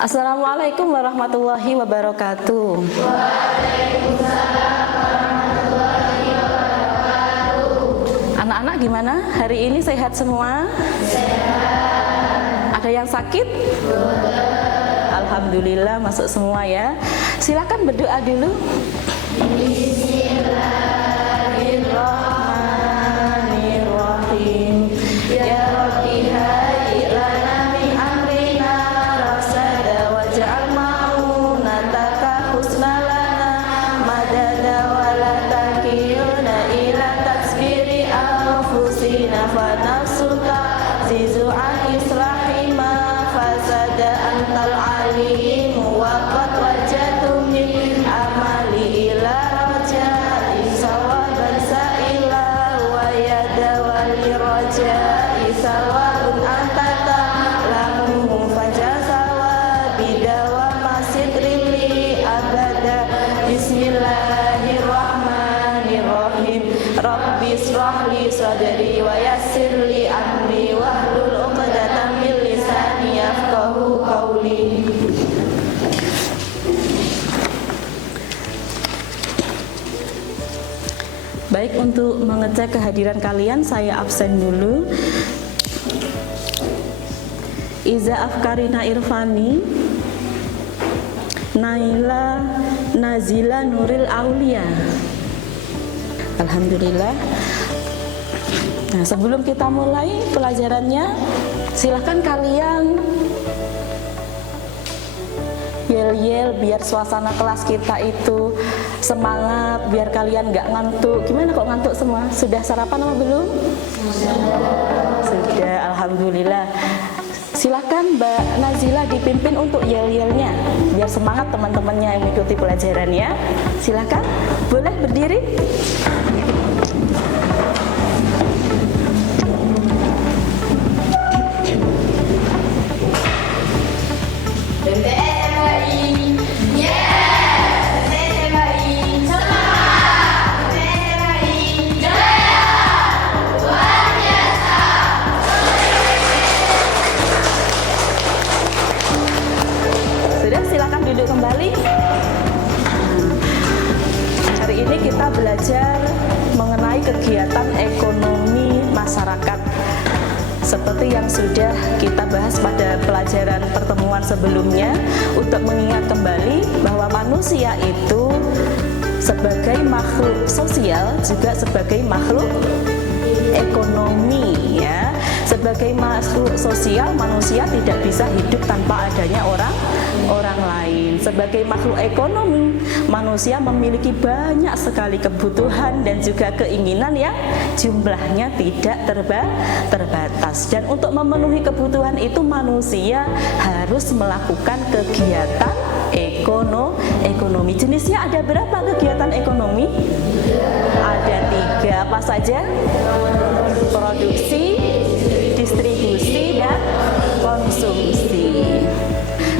Assalamualaikum warahmatullahi wabarakatuh. Anak-anak gimana? Hari ini sehat semua? Sehat. Ada yang sakit? Alhamdulillah masuk semua ya. Silakan berdoa dulu. Bismillahirrahmanirrahim. Ya Rabbi hai lana min amrina rasada waj'al ma'unataka husnalana madada wala takilna ila tasbiri anfusina fa nafsuka zizu'an islahima fasada antal alim wa qad wajatu min amali ila raja'i sawaban sa'ila wa yada wali raja'i sawabun antata lamu fajasawa bidawa masidrili abada. Bismillahirrahmanirrahim. Rabbi israhli sadri wa yassirli amri wahlul 'uqdatam min lisani yafqahu qawli. Baik, untuk mengecek kehadiran kalian saya absen dulu. Iza Afkarina Irfani Naila Nazila Nuril Aulia. Alhamdulillah. Nah, sebelum kita mulai pelajarannya, silahkan kalian yel-yel biar suasana kelas kita itu semangat, biar kalian nggak ngantuk. Gimana kok ngantuk semua? Sudah sarapan apa belum? Sudah, alhamdulillah. Silakan Mbak Nazila dipimpin untuk yel-yelnya biar semangat teman-temannya yang mengikuti pelajarannya. Silakan, boleh berdiri. Duduk kembali. Hari ini kita belajar mengenai kegiatan ekonomi masyarakat seperti yang sudah kita bahas pada pelajaran pertemuan sebelumnya. Untuk mengingat kembali bahwa manusia itu sebagai makhluk sosial juga sebagai makhluk ekonomi ya. Sebagai makhluk sosial, manusia tidak bisa hidup tanpa adanya orang lain. Sebagai makhluk ekonomi, manusia memiliki banyak sekali kebutuhan dan juga keinginan yang jumlahnya tidak terbatas. Dan untuk memenuhi kebutuhan itu manusia harus melakukan kegiatan ekonomi. Jenisnya ada berapa kegiatan ekonomi? Ada 3. Apa saja? Produksi, distribusi, dan konsumsi.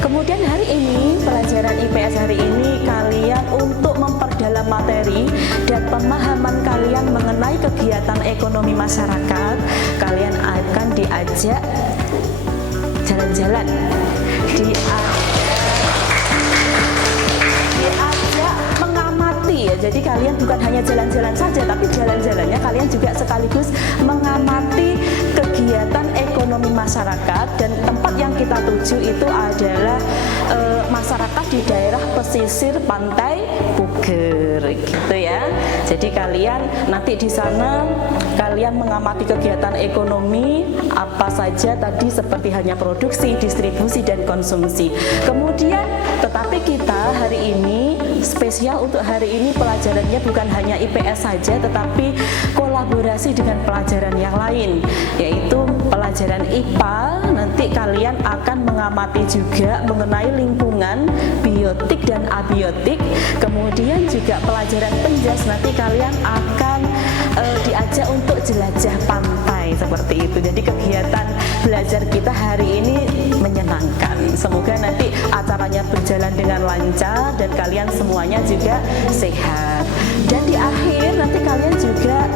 Kemudian hari ini, pelajaran IPS hari ini, kalian untuk memperdalam materi dan pemahaman kalian mengenai kegiatan ekonomi masyarakat, kalian akan diajak jalan-jalan, diajak mengamati ya. Jadi kalian bukan hanya jalan-jalan saja, tapi jalan-jalannya kalian juga sekaligus mengamati kegiatan ekonomi masyarakat. Dan tempat yang kita tuju itu adalah masyarakat di daerah pesisir pantai Puger gitu ya. Jadi kalian nanti di sana kalian mengamati kegiatan ekonomi apa saja tadi, seperti hanya produksi, distribusi, dan konsumsi. Kemudian tetapi kita hari ini spesial, untuk hari ini pelajarannya bukan hanya IPS saja, tetapi kolaborasi dengan pelajaran yang lain, yaitu pelajaran IPA. Nanti kalian akan mengamati juga mengenai lingkungan, biotik dan abiotik. Kemudian juga pelajaran penjas, nanti kalian akan diajak untuk jelajah pantai seperti itu. Jadi kegiatan belajar kita hari ini menyenangkan. Semoga nanti acaranya berjalan dengan lancar dan kalian semuanya juga sehat. Dan di akhir nanti kalian juga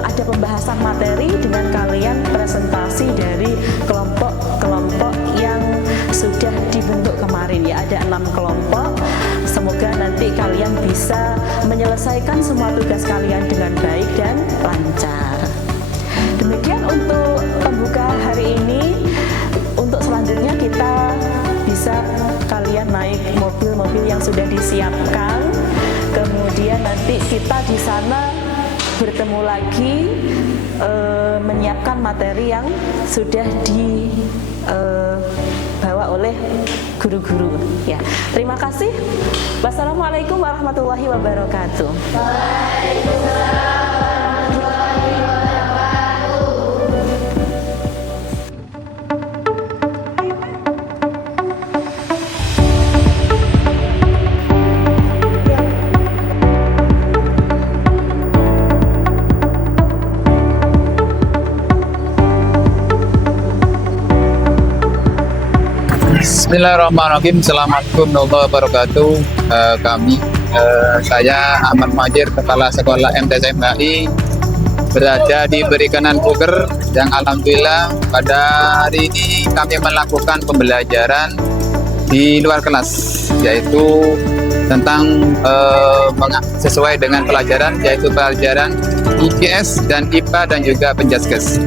ada pembahasan materi dengan kalian presentasi dari kelompok kelompok yang sudah dibentuk kemarin ya, ada 6 kelompok. Semoga nanti kalian bisa menyelesaikan semua tugas kalian dengan baik dan lancar. Demikian untuk pembuka hari ini. Untuk selanjutnya kita bisa kalian naik mobil-mobil yang sudah disiapkan. Kemudian nanti kita di sana bertemu lagi menyiapkan materi yang sudah dibawa oleh guru-guru ya. Terima kasih. Wassalamualaikum warahmatullahi wabarakatuh. Waalaikumsalam. Bismillahirrahmanirrahim. Assalamualaikum warahmatullahi wabarakatuh. Saya Ahmad Majir, Kepala Sekolah MTS MHI, berada di Perikanan Puger, yang alhamdulillah pada hari ini kami melakukan pembelajaran di luar kelas, yaitu tentang sesuai dengan pelajaran, yaitu pelajaran IPS dan IPA dan juga Penjaskes.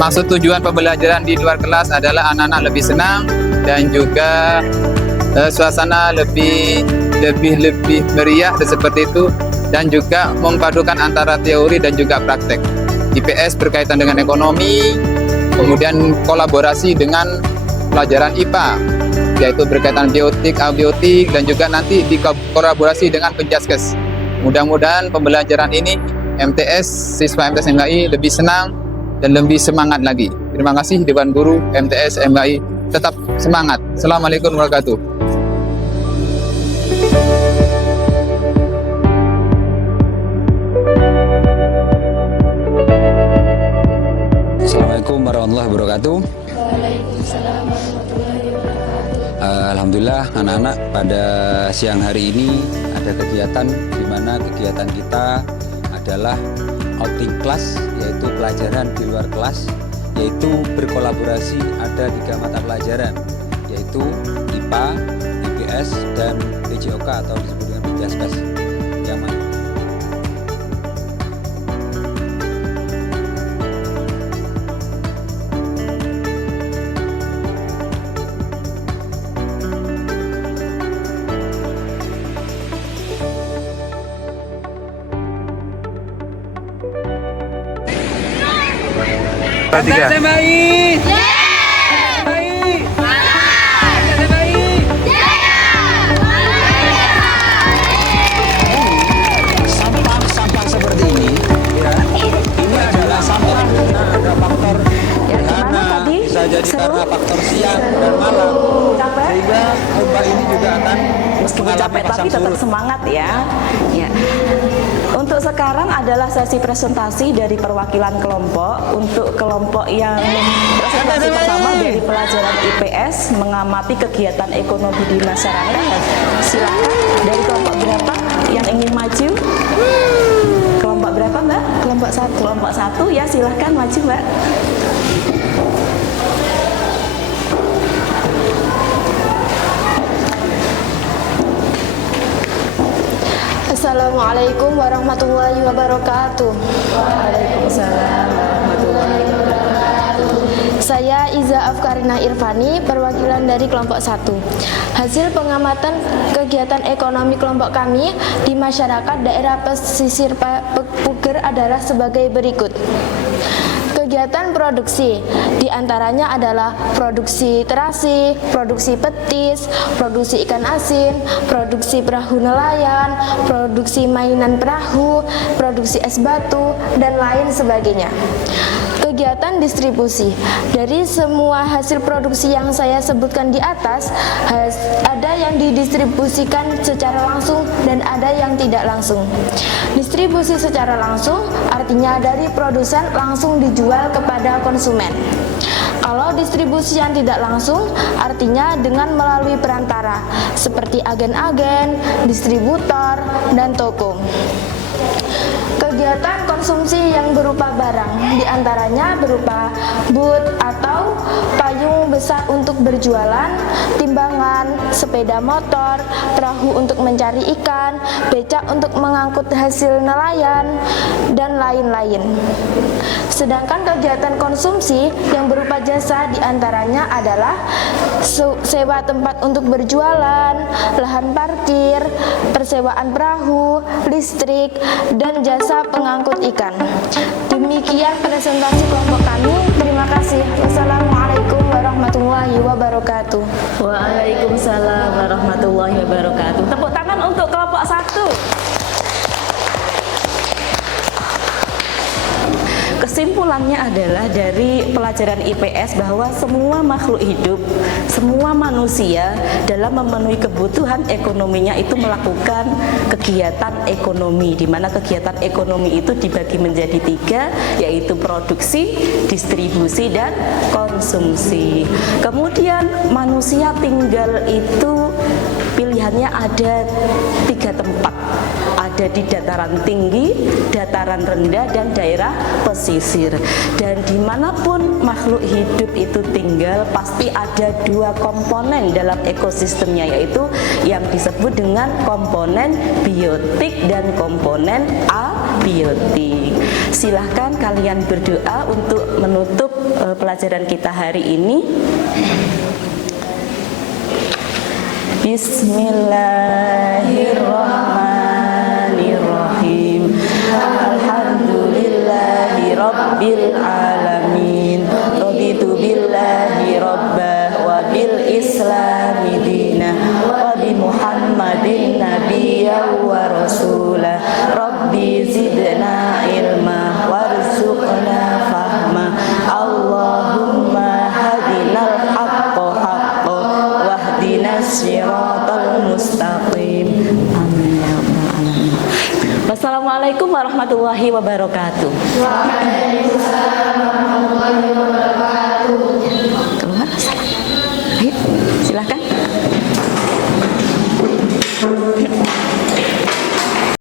Maksud tujuan pembelajaran di luar kelas adalah anak-anak lebih senang dan juga suasana lebih meriah seperti itu, dan juga memadukan antara teori dan juga praktek. IPS berkaitan dengan ekonomi, kemudian kolaborasi dengan pelajaran IPA, yaitu berkaitan biotik, abiotik, dan juga nanti dikolaborasi dengan Penjaskes. Mudah-mudahan pembelajaran ini siswa MTS MHI lebih senang dan lebih semangat lagi. Terima kasih Dewan Guru MTS MHI, tetap semangat. Assalamualaikum warahmatullahi wabarakatuh. Assalamualaikum warahmatullahi wabarakatuh. Alhamdulillah anak-anak, pada siang hari ini ada kegiatan di mana kegiatan kita adalah outing class, yaitu pelajaran di luar kelas, yaitu berkolaborasi ada 3 mata pelajaran, yaitu IPA, IPS, dan PJOK atau disebut dengan Penjaskes. Yang mana Tiga. sampah seperti ini, ya, ini adalah sampah karena ada faktor Gimana tadi? bisa jadi Seru? karena faktor siang dan malam, Capek? sehingga lomba ini juga akan Meskipun capek tapi pasang tetap surut. semangat ya. Ya. Untuk sekarang adalah sesi presentasi dari perwakilan kelompok. Untuk kelompok yang presentasi pertama dari pelajaran IPS, mengamati kegiatan ekonomi di masyarakat. Silakan, dari kelompok berapa yang ingin maju? Kelompok berapa Mbak? Kelompok 1. Kelompok 1 ya, silahkan maju Mbak. Assalamualaikum warahmatullahi wabarakatuh. Waalaikumsalam warahmatullahi wabarakatuh. Saya Iza Afkarina Irfani, perwakilan dari kelompok 1. Hasil pengamatan kegiatan ekonomi kelompok kami di masyarakat daerah pesisir Puger adalah sebagai berikut. Kegiatan produksi diantaranya adalah produksi terasi, produksi petis, produksi ikan asin, produksi perahu nelayan, produksi mainan perahu, produksi es batu, dan lain sebagainya. Kegiatan distribusi dari semua hasil produksi yang saya sebutkan di atas, ada yang didistribusikan secara langsung dan ada yang tidak langsung. Distribusi secara langsung artinya dari produsen langsung dijual kepada konsumen. Kalau distribusi yang tidak langsung artinya dengan melalui perantara seperti agen-agen, distributor, dan toko. kegiatan konsumsi yang berupa barang, diantaranya berupa booth atau payung besar untuk berjualan, timbangan, sepeda motor, perahu untuk mencari ikan, becak untuk mengangkut hasil nelayan, dan lain-lain. Sedangkan kegiatan konsumsi yang berupa jasa diantaranya adalah sewa tempat untuk berjualan, lahan parkir, persewaan perahu, listrik, dan jasa pengangkut ikan. Demikian presentasi kelompok kami. Terima kasih. Wassalamualaikum warahmatullahi wabarakatuh. Waalaikumsalam warahmatullahi wabarakatuh. Tepuk tangan untuk kelompok 1. Kesimpulannya adalah dari pelajaran IPS bahwa semua makhluk hidup, semua manusia dalam memenuhi kebutuhan ekonominya itu melakukan kegiatan ekonomi, di mana kegiatan ekonomi itu dibagi menjadi 3, yaitu produksi, distribusi, dan konsumsi. Kemudian manusia tinggal itu pilihannya ada 3 tempat. Ada di dataran tinggi, dataran rendah, dan daerah pesisir. Dan dimanapun makhluk hidup itu tinggal, pasti ada 2 komponen dalam ekosistemnya, yaitu yang disebut dengan komponen biotik dan komponen abiotik. Silahkan kalian berdoa untuk menutup pelajaran kita hari ini. Bismillahirrahmanirrahim. Alhamdulillahi rabbil alamin. Raditu billahi rabbah wa bil islami dinah wa bi Muhammadin nabiyyan wa rasulah. Rabbi zidna ilma warzuqna fahma. Allahumma hadinal haqqa haqqa wahdinas siratal mustaqim. Amin ya rabbal alamin. Wassalamualaikum warahmatullahi wabarakatuh. Waalaikumsalam.